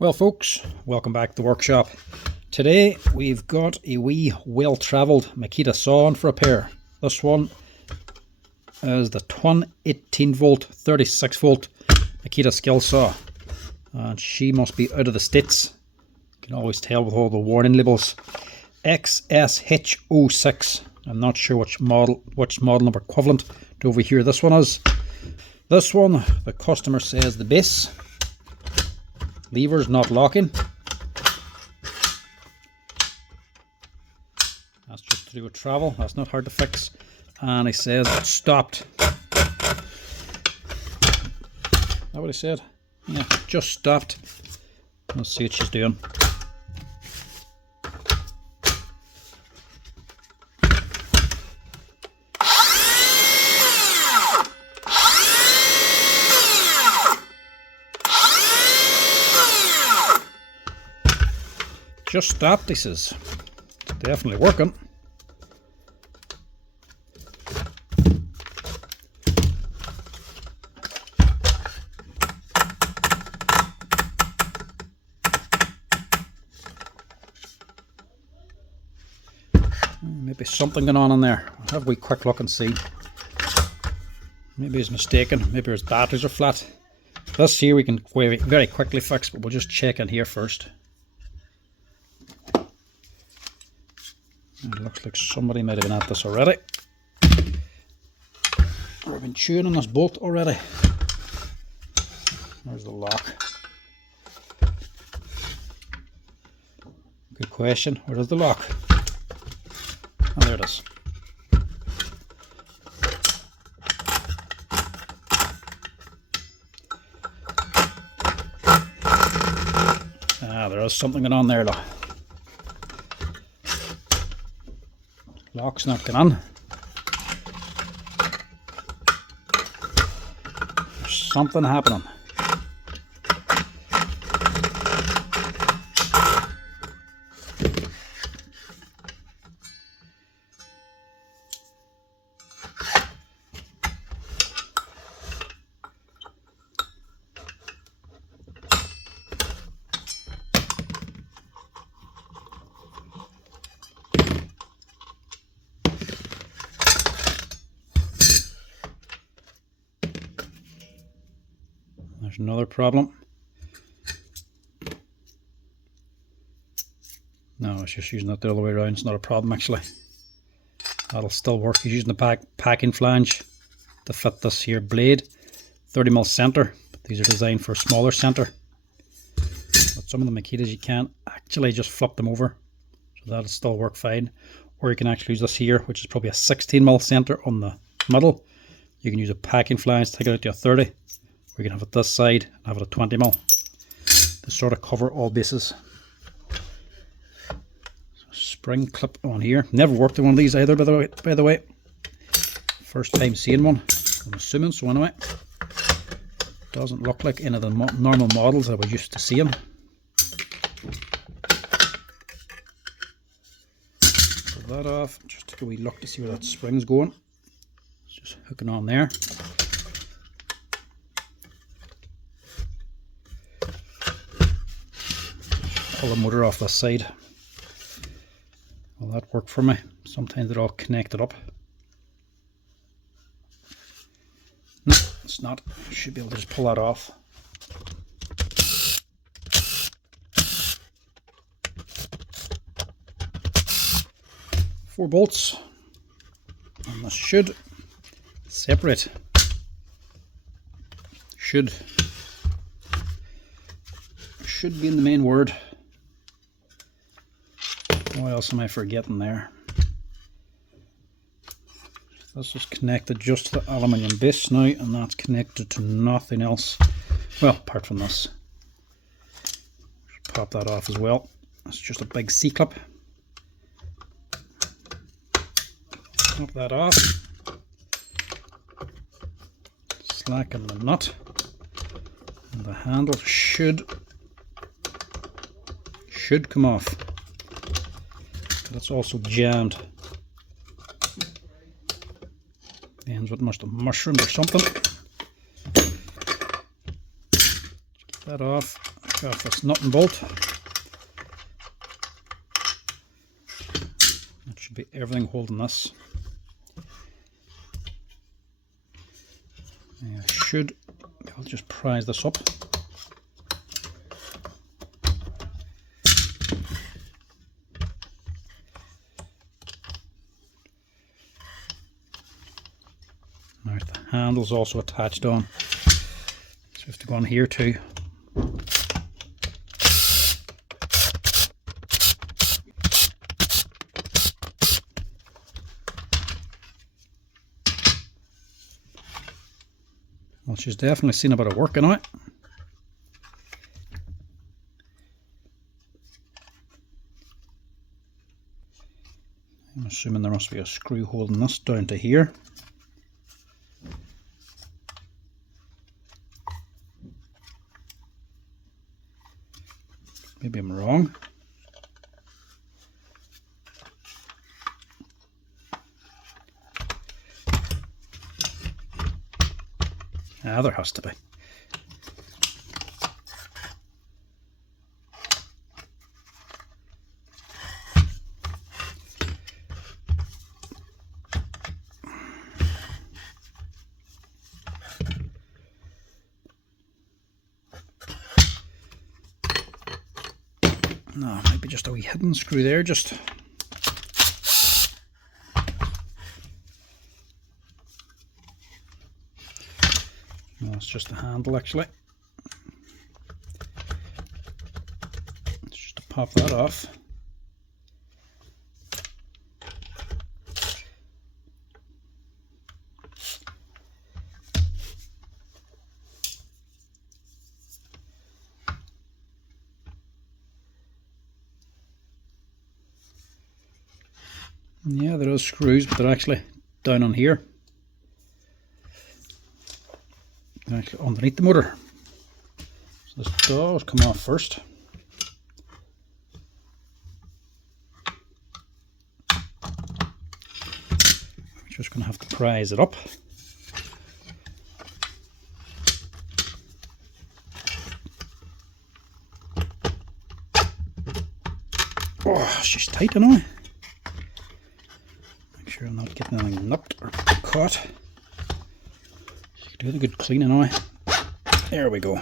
Well folks, welcome back to the workshop. Today we've got a wee well-travelled Makita saw on for repair. This one is the Twin 18 volt 36 volt Makita skill saw, and she must be out of the States. You can always tell with all the warning labels. XSH06. I'm not sure which model number equivalent to over here this one is. This one, the customer says the base lever's not locking. That's just to do with travel. That's not hard to fix. And he says it stopped. Is that what he said? Yeah, just stopped. Let's see what she's doing. Just stopped, he says. It's definitely working. Maybe something going on in there. I'll have a wee quick look and see. Maybe he's mistaken. Maybe his batteries are flat. This here we can very quickly fix, but we'll just check in here first. It looks like somebody might have been at this already. Or I've been chewing on this bolt already. There's the lock. Good question. Where is the lock? Oh, there it is. Ah, there is something going on there, look. Lock's not going on. There's something happening. There's another problem. No, it's just using it the other way around. It's not a problem actually. That'll still work. He's using the packing flange to fit this here blade. 30mm center, but these are designed for a smaller center. But some of the Makitas you can't actually just flip them over, so that'll still work fine. Or you can actually use this here, which is probably a 16mm center on the middle. You can use a packing flange, take it out to a 30. We can have it this side and have it at 20mm to sort of cover all bases. So spring clip on here. Never worked on one of these either, by the way. First time seeing one, I'm assuming so anyway. Doesn't look like any of the normal models that we're used to seeing. Pull that off. Just take a wee look to see where that spring's going. It's just hooking on there. Pull the motor off this side. Will that work for me? Sometimes they're all connected up. No, it's not. I should be able to just pull that off. Four bolts. And this should separate. Should be in the main word. What else am I forgetting there? This is connected just to the aluminium base now, and that's connected to nothing else. Well, apart from this. Just pop that off as well. It's just a big C-clip. Pop that off. Slacken the nut. And the handle should come off. But it's also jammed. The ends with must have mushroomed or something. Get that off. Take off this nut and bolt. That should be everything holding this. I'll just prise this up. Right, the handle's also attached on. So we have to go on here too. Well, she's definitely seen a bit of work in it. I'm assuming there must be a screw holding this down to here. Maybe I'm wrong. Ah, there has to be. No, maybe just a wee hidden screw there, just. No, it's just the handle actually. Just to pop that off. Yeah, there are screws, but they're actually down on here. They're actually underneath the motor. So this does come off first. We're just going to have to prise it up. Oh, she's tight, anyway. Sure I'm not getting anything nipped or caught. Do the good cleaning away. There we go.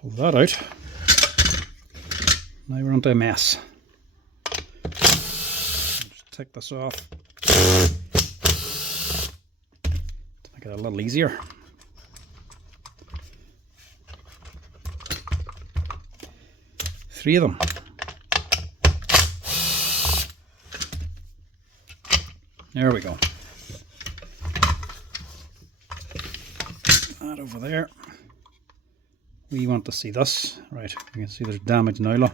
Pull that out. Now we're onto a mess. Just take this off to make it a little easier. Three of them. There we go. That over there. We want to see this. Right, you can see there's damage now. Look.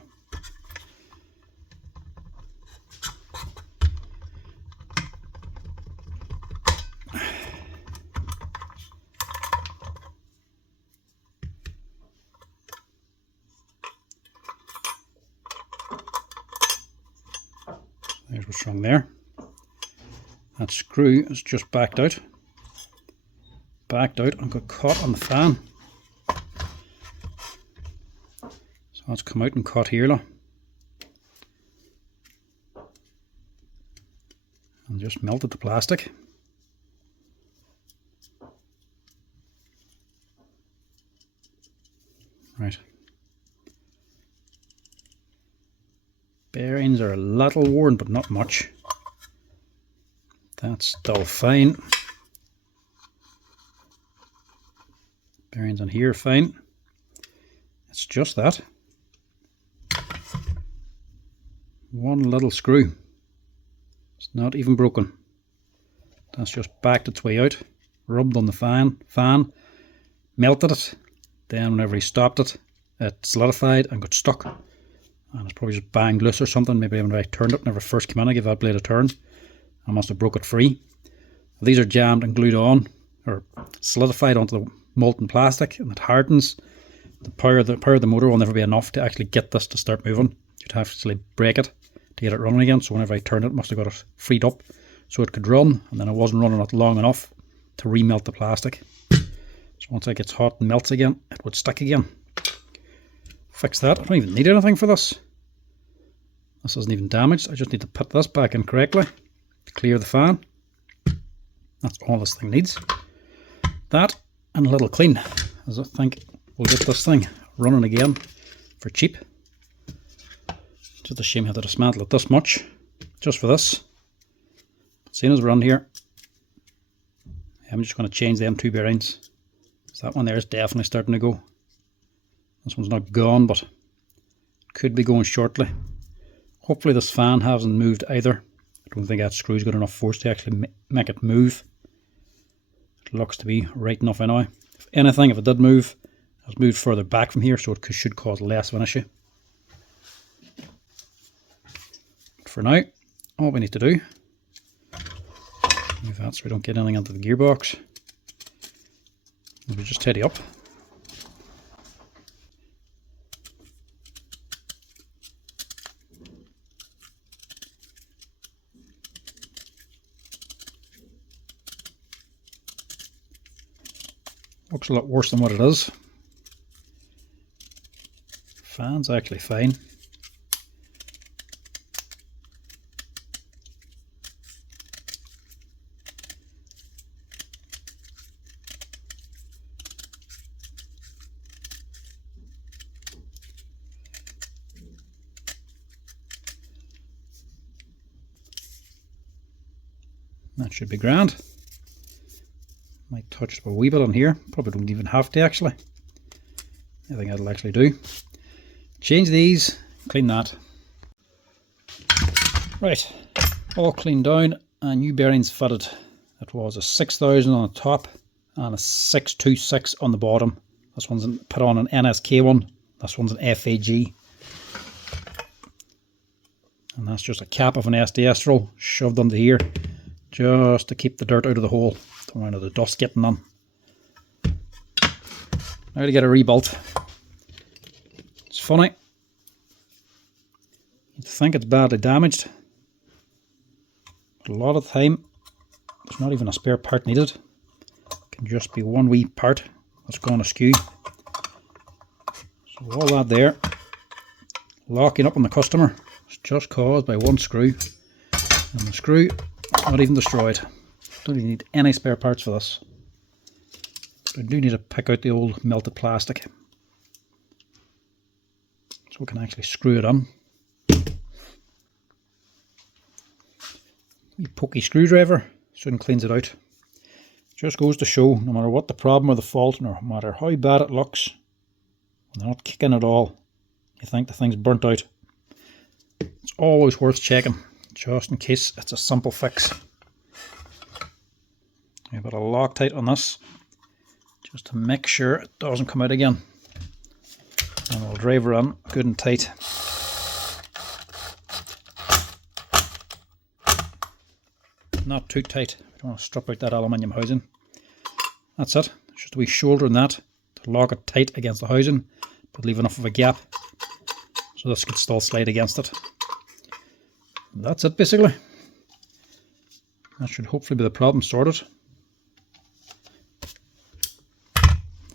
There's what's wrong there. That screw is just backed out and got caught on the fan. So that's come out and caught here, look. And just melted the plastic. Right. Bearings are a little worn, but not much. That's still fine. Bearings on here fine. It's just that. One little screw. It's not even broken. That's just backed its way out. Rubbed on the fan, melted it. Then whenever he stopped it, it solidified and got stuck. And it's probably just banged loose or something. Maybe when I turned it, whenever it first came in, I gave that blade a turn. I must have broke it free. These are jammed and glued on, or solidified onto the molten plastic, and it hardens. The power of the motor will never be enough to actually get this to start moving. You'd have to actually break it to get it running again. So whenever I turned it, it must have got it freed up so it could run, and then it wasn't running it long enough to remelt the plastic. So once it gets hot and melts again, it would stick again. Fix that. I don't even need anything for this. This isn't even damaged. I just need to put this back in correctly to clear the fan. That's all this thing needs. That and a little clean, as I think we'll get this thing running again for cheap. Just a shame I had to dismantle it this much just for this. Seeing as we're on here, I'm just going to change them 2 bearings. So that one there is definitely starting to go. This one's not gone, but could be going shortly. Hopefully this fan hasn't moved either. I don't think that screw's got enough force to actually make it move. It looks to be right enough anyway. If anything, if it did move, it's moved further back from here, so it should cause less of an issue. But for now, all we need to do, move that so we don't get anything into the gearbox, is we just tidy up. Looks a lot worse than what it is. Fan's actually fine. That should be grand. Might touch it a wee bit on here. Probably don't even have to actually. I think that'll actually do. Change these, clean that. Right, all cleaned down and new bearings fitted. It was a 6000 on the top and a 626 on the bottom. This one's put on an NSK one. This one's an FAG. And that's just a cap of an SDS roll shoved under here, just to keep the dirt out of the hole. Don't want the dust getting on. Now to get it rebuilt. It's funny. You'd think it's badly damaged. But a lot of the time, there's not even a spare part needed. It can just be one wee part that's gone askew. So all that there, locking up on the customer, is just caused by one screw. And the screw, not even destroyed. Don't even need any spare parts for this. But I do need to pick out the old melted plastic, so we can actually screw it on. A pokey screwdriver soon cleans it out. Just goes to show, no matter what the problem or the fault, no matter how bad it looks, when they're not kicking at all, you think the thing's burnt out. It's always worth checking, just in case it's a simple fix. I've got a Loctite on this, just to make sure it doesn't come out again. And we'll drive her on good and tight. Not too tight. We don't want to strip out that aluminium housing. That's it. Just a wee shoulder in that to lock it tight against the housing, but leave enough of a gap so this could still slide against it. And that's it basically. That should hopefully be the problem sorted.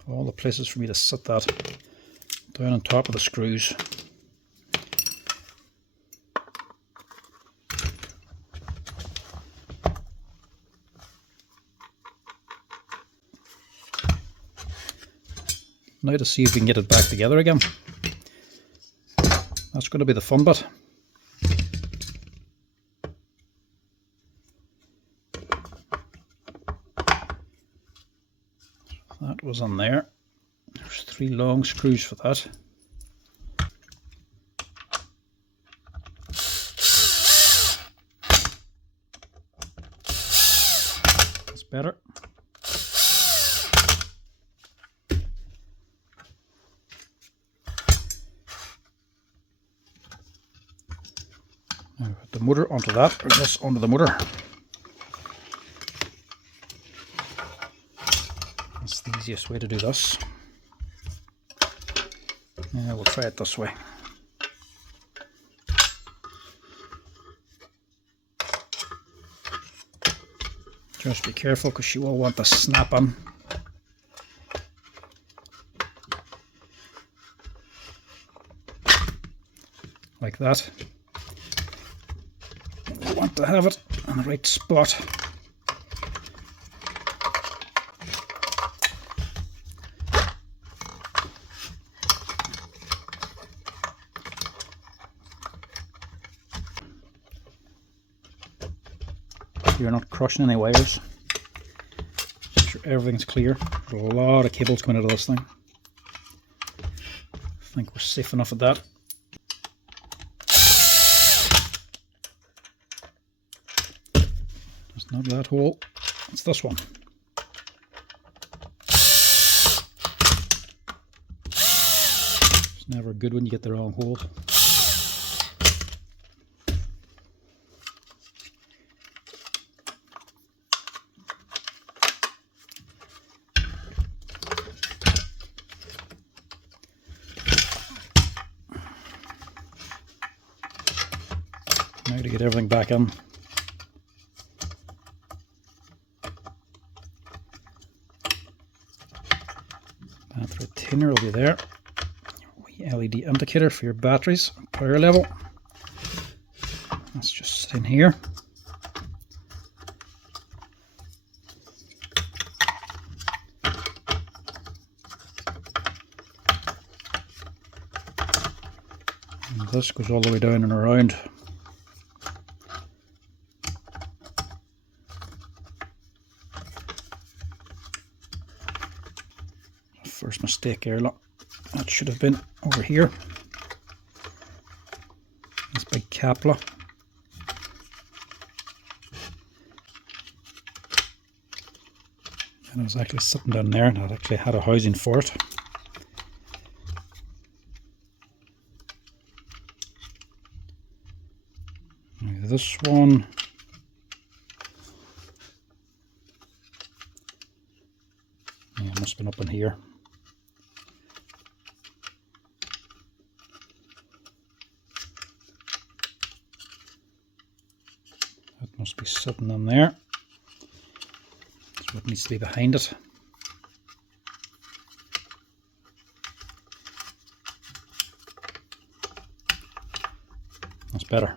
All the places for me to sit that down on top of the screws. Now to see if we can get it back together again. That's going to be the fun bit. That was on there. There's 3 long screws for that. That's better. Now put the motor onto that, or this onto the motor. That's the easiest way to do this. Yeah, we'll try it this way. Just be careful because she will want to snap on. like that. You want to have it on the right spot. You're not crushing any wires. Make sure everything's clear. There's a lot of cables coming out of this thing. I think we're safe enough at that. It's not that hole, it's this one. It's never good when you get the wrong hole. Now to get everything back in. Battery thinner will be there. Your LED indicator for your batteries, power level. Let's just sit in here. And this goes all the way down and around. First mistake here, look. That should have been over here. This big cap, look. And it was actually sitting down there, and it actually had a housing for it. Now this one. Yeah, it must have been up in here. That must be sitting in there. So it needs to be behind it. That's better.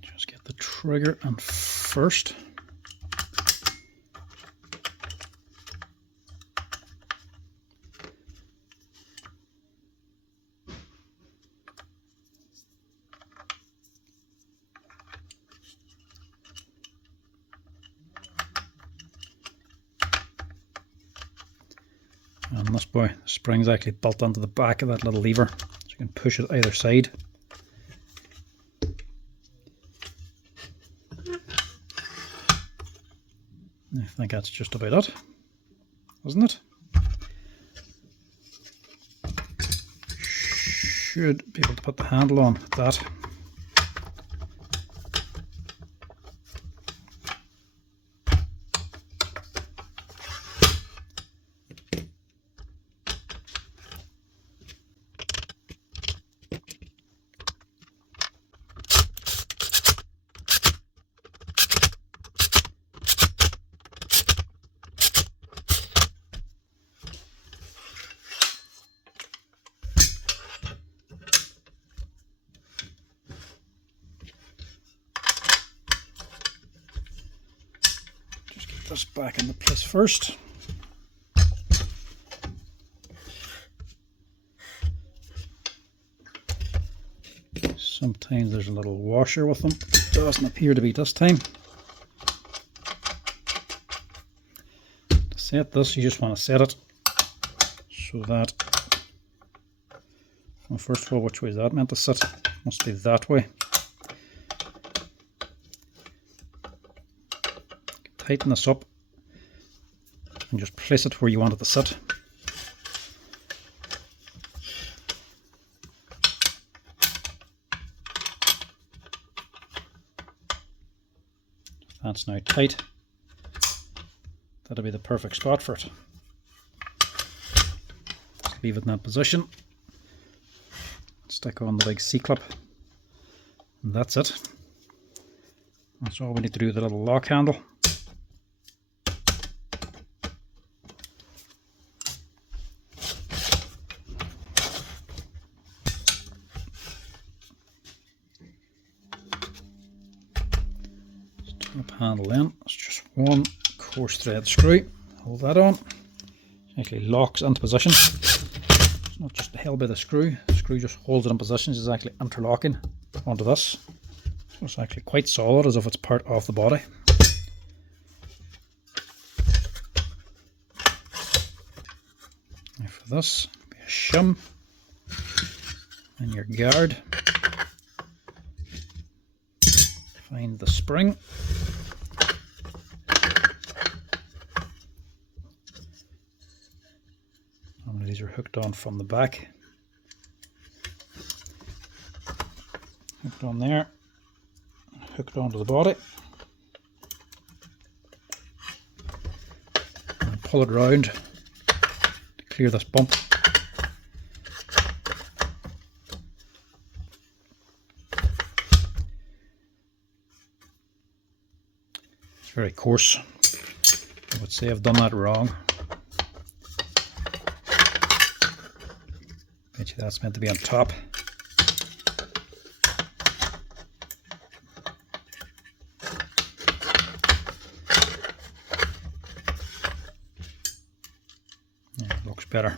Just get the trigger on first. And this boy, the spring's actually built onto the back of that little lever, so you can push it either side. I think that's just about it, isn't it? Should be able to put the handle on that. This back into place first. Sometimes there's a little washer with them. Doesn't appear to be this time. To set this, you just want to set it so that, well, first of all, which way is that meant to sit? Must be that way. Tighten this up and just place it where you want it to sit. That's now tight. That'll be the perfect spot for it. Just leave it in that position. Stick on the big C-clip. And that's it. That's all we need to do with the little lock handle. Snip handle then, it's just one coarse thread screw. Hold that on. It actually locks into position. It's not just held by the screw just holds it in position. It's actually interlocking onto this. So it's actually quite solid, as if it's part of the body. Now for this, be a shim and your guard. Find the spring. And these are hooked on from the back. Hooked on there. Hooked onto the body. And pull it around to clear this bump. It's very coarse. I would say I've done that wrong. Bet you that's meant to be on top. Yeah, it looks better.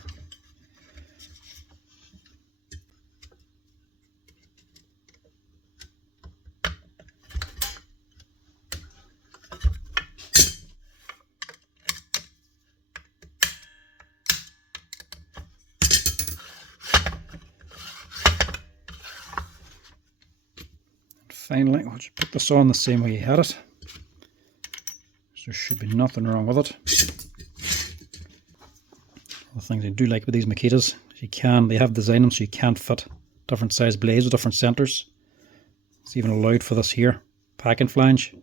Finally, we'll just put this on the same way you had it. There should be nothing wrong with it. The things I do like with these Makitas, they have designed them so you can fit different size blades with different centers. It's even allowed for this here, packing flange.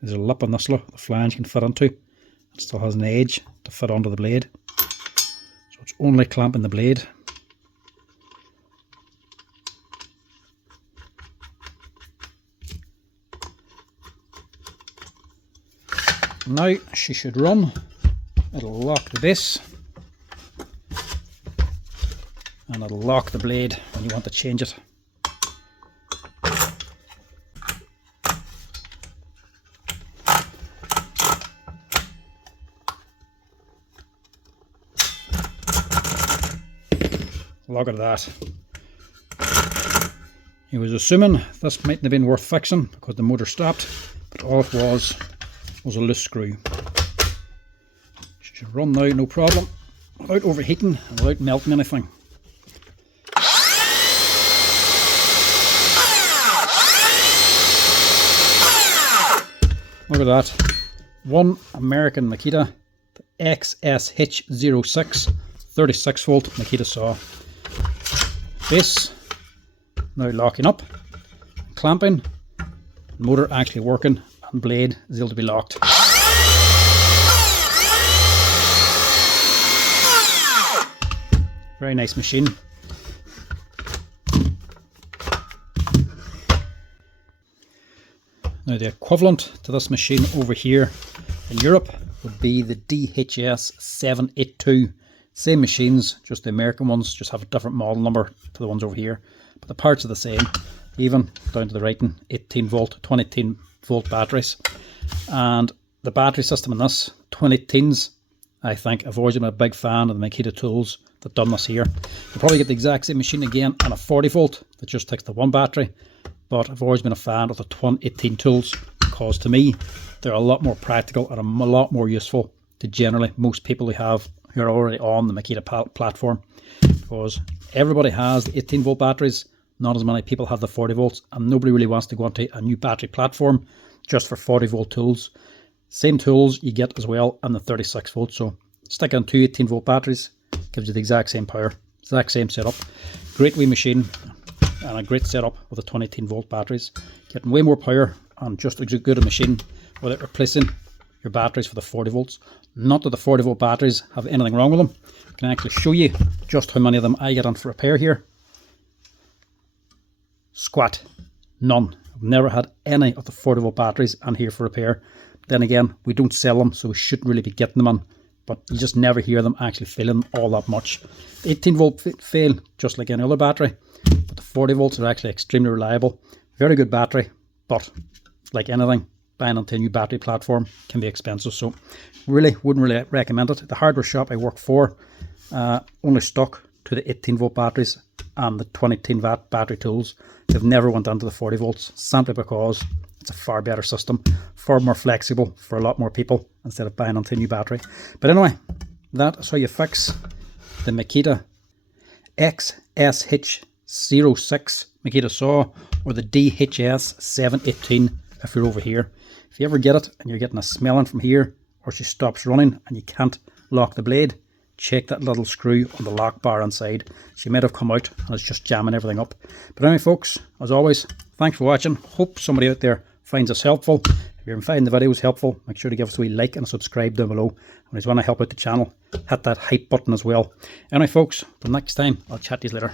There's a lip on this look the flange can fit into. It still has an edge to fit onto the blade. So it's only clamping the blade. Now she should run. It'll lock the base and it'll lock the blade when you want to change it. Look at that. He was assuming this mightn't have been worth fixing because the motor stopped, but all it was a loose screw. She should run now, no problem, without overheating and without melting anything. Look at that. One Amarican Makita XSH06 36 volt Makita saw. Base now locking up, clamping, motor actually working, and blade is able to be locked. Very nice machine. Now the equivalent to this machine over here in Europe would be the DHS782. Same machines, just the American ones just have a different model number to the ones over here, but the parts are the same, even down to the writing. 18 volt, 20 volt batteries, and the battery system in this 2010s, I think I've always been a big fan of the Makita tools that done this here. You'll probably get the exact same machine again on a 40 volt that just takes the one battery, but I've always been a fan of the Twin 18 tools because to me they're a lot more practical and a lot more useful to generally most people who are already on the Makita platform, because everybody has the 18 volt batteries, not as many people have the 40 volts, and nobody really wants to go into a new battery platform just for 40 volt tools. Same tools you get as well on the 36 volt, so stick on two 18 volt batteries, gives you the exact same power, exact same setup. Great wee machine and a great setup with the 2018 volt batteries, getting way more power and just as good a machine without replacing your batteries for the 40 volts. Not that the 40 volt batteries have anything wrong with them. I can actually show you just how many of them I get on for repair here. Squat. None. I've never had any of the 40 volt batteries on here for repair. Then again, we don't sell them, so we shouldn't really be getting them on, but you just never hear them actually failing all that much. 18 volt fail just like any other battery, but the 40 volts are actually extremely reliable. Very good battery, but like anything, buying onto a new battery platform can be expensive, so wouldn't really recommend it. The hardware shop I work for only stuck to the 18-volt batteries and the 20-watt battery tools. They've never went into the 40 volts, simply because it's a far better system, far more flexible for a lot more people instead of buying onto a new battery. But anyway, that's how you fix the Makita XSH06 Makita saw, or the DHS718 if you're over here. If you ever get it and you're getting a smelling from here, or she stops running and you can't lock the blade, check that little screw on the lock bar inside. She might have come out and it's just jamming everything up. But anyway folks, as always, thanks for watching. Hope somebody out there finds this helpful. If you're finding the videos helpful, make sure to give us a wee like and subscribe down below. And if you want to help out the channel, hit that hype button as well. Anyway folks, till next time, I'll chat to you later.